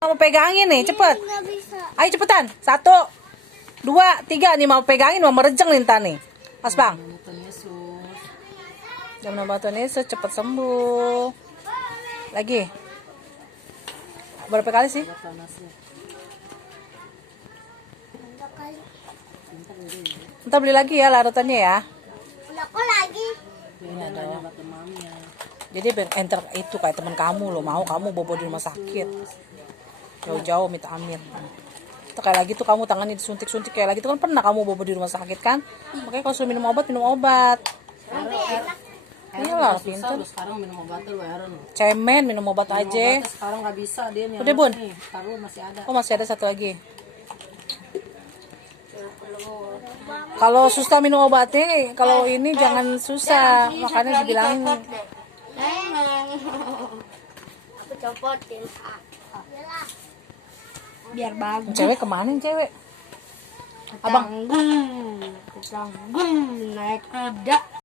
Mau pegangin nih, cepet. Nggak bisa. Ayo cepetan. 1, 2, 3 nih mau pegangin, mau merejeng Linta nih. Mas Bang. Jangan bantuan Yesus cepet sembuh. Lagi. Berapa kali sih? Udah kali. Ntar beli lagi ya larutannya ya. Udah kok lagi. Ini ada. Jadi enter itu kayak teman kamu loh, mau kamu bobo di rumah sakit. Jauh-jauh minta amit. Itu kayak lagi tuh kamu tangannya disuntik-suntik kayak lagi tuh kan pernah kamu bobo di rumah sakit kan? Makanya kalau suruh minum obat. Iyalah pintar. Sekarang minum obat lu Aaron. Cemen minum obat aja. Sekarang nggak bisa dia nih. Udah Bun. Taruh masih ada. Oh masih ada satu lagi. Kalau susah minum obatnya, kalau ini jangan susah, makanya dibilangin. Aku copotin. Biar bagus. Cewek kemana cewek? Abang. Tanggung naik kuda.